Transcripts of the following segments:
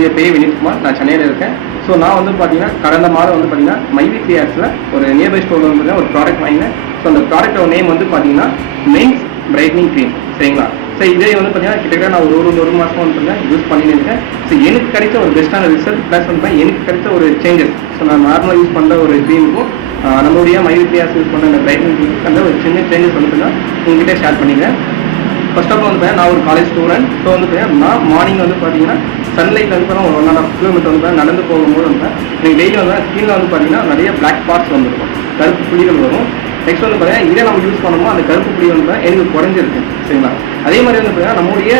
என்னுடைய பேர் வினித்குமார், நான் சென்னையில் இருக்கேன். ஸோ நான் வந்து பார்த்தீங்கன்னா கடந்த மாதம் வந்து பார்த்தீங்கன்னா மைவி ஆப்ஸில் ஒரு நியர்பை ஸ்டோரில் வந்து பார்த்தீங்கன்னா ஒரு ப்ராடக்ட் வாங்கினேன். ஸோ அந்த ப்ராடக்டோட நேம் வந்து பார்த்தீங்கன்னா மென்ஸ் பிரைட்னிங் க்ரீம். சரிங்களா? ஸோ இதே வந்து பார்த்தீங்கன்னா கிட்டத்தட்ட நான் ஒரு மாதம் வந்து பார்த்தீங்கன்னா யூஸ் பண்ணிட்டு இருக்கேன். ஸோ எனக்கு கிடைச்ச ஒரு பெஸ்ட்டான ரிசல்ட் ப்ளஸ் வந்து எனக்கு கிடைச்ச ஒரு சேஞ்சஸ். ஸோ நான் நார்மலாக யூஸ் பண்ணுற ஒரு க்ரீமுக்கும் நம்மளுடைய மைவி ஆப்ஸ் யூஸ் பண்ண அந்த பிரைட்னிங் க்ரீமுக்கு அந்த ஒரு சின்ன சேஞ்சஸ் வந்து பார்த்தீங்கன்னா உங்ககிட்ட ஷேர் பண்ணிக்கிறேன். ஃபர்ஸ்ட் ஆஃப் ஆல் வந்து நான் ஒரு காலேஜ் ஸ்டூடெண்ட். ஸோ வந்து நான் மார்னிங் வந்து பார்த்தீங்கன்னா சன்லைட் வந்து ஒரு 1.5 கிலோமீட்டர் வந்து நடந்து போகும்போது வந்து எனக்கு டெய்லி வந்து ஸ்கின்ல வந்து பார்த்தீங்கன்னா நிறைய பிளாக் ஸ்பாட்ஸ் வந்துருக்கும், கருப்பு புள்ளிகள் வரும். நெக்ஸ்ட் வந்து பார்த்தீங்கன்னா இதே நம்ம யூஸ் பண்ணும்போது அந்த கருப்பு புள்ளி வந்து எனக்கு குறைஞ்சிருக்கு. சரிங்களா? அதே மாதிரி வந்து பார்த்தீங்கன்னா நம்மளுடைய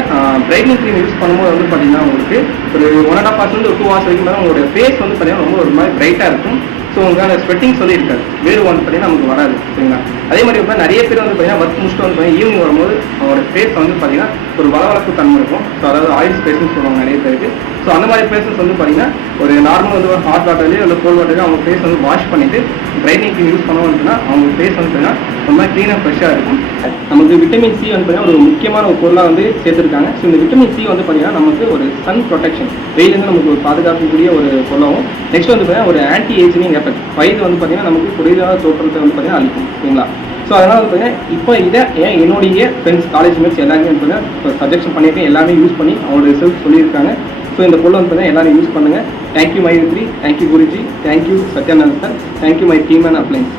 பிரைட்னிங் க்ரீம் யூஸ் பண்ணும்போது வந்து பார்த்தீங்கன்னா உங்களுக்கு ஒரு 1.5 hours ஒரு 2 hours வரைக்கும் மேலே உங்களுடைய ஃபேஸ் வந்து பார்த்தீங்கன்னா ரொம்ப ஒரு மாதிரி பிரைட்டாக இருக்கும். ஸோ உங்களால் ஸ்வெட்டிங் சொல்லி இருக்காது, வேறு வந்து பார்த்தீங்கன்னா நமக்கு வராது. சரிங்களா? அதே மாதிரி வந்து நிறைய பேர் வந்து பார்த்தீங்கன்னா ஒர்க் முடிச்சுட்டு வந்து பார்த்தீங்கன்னா ஈவினிங் வரும்போது அவங்களோட ஃபேஸ் வந்து பார்த்தீங்கன்னா ஒரு வளவளப்பு தன்மை இருக்கும். ஸோ அதாவது ஆயில் ஸ்பேஸ்ன்னு சொல்லுவாங்க நிறைய பேருக்கு. ஸோ அந்த மாதிரி ஃபேஸஸ் வந்து பார்த்தீங்கன்னா ஒரு நார்மல் வந்து ஒரு ஹாட் வாட்டர்லேயோ இல்லை கோல்ட் வாட்டர்லேயோ அவங்க ஃபேஸ் வந்து வாஷ் பண்ணிவிட்டு பிரைட்னிங் க்ரீம் யூஸ் பண்ணுவோம்னா அவங்க ஃபேஸ் வந்து பார்த்தீங்கன்னா ரொம்ப க்ளீனாக ஃப்ரெஷ்ஷாக இருக்கும். நமக்கு விட்டமின் சி வந்து பார்த்தீங்கன்னா ஒரு முக்கியமான ஒரு பொருளாக வந்து சேர்த்துருக்காங்க. ஸோ இந்த விட்டமின் சி வந்து பார்த்தீங்கன்னா நமக்கு ஒரு சன் ப்ரொடெக்ஷன், வெயிலேருந்து நமக்கு ஒரு பாதுகாக்கக்கூடிய ஒரு பொருளாகும். நெக்ஸ்ட் வந்து பார்த்தீங்கன்னா ஒரு ஆன்டி ஏஜிங் எஃபெக்ட், வயது வந்து பார்த்தீங்கன்னா நமக்கு குறைவான தோற்றத்தை வந்து பார்த்தீங்கன்னா அளிக்கும். சரிங்களா? ஸோ அதனால் வந்து பார்த்தீங்கன்னா இப்போ இதை என்னுடைய ஃப்ரெண்ட்ஸ் காலேஜ் மேட்ஸ் எல்லாருமே வந்து பார்த்தீங்கன்னா சஜெக்ஷன் பண்ணியிருக்கேன், எல்லாமே யூஸ் பண்ணி அவங்களோட ரிசல்ட் சொல்லியிருக்காங்க. ஸோ இந்த பொருளை வந்து பார்த்தீங்கன்னா எல்லாரும் யூஸ் பண்ணுங்கள். தேங்க்யூ மைவி3, thank you Guruji, thank you Sathyanandan, thank you my team and appliance.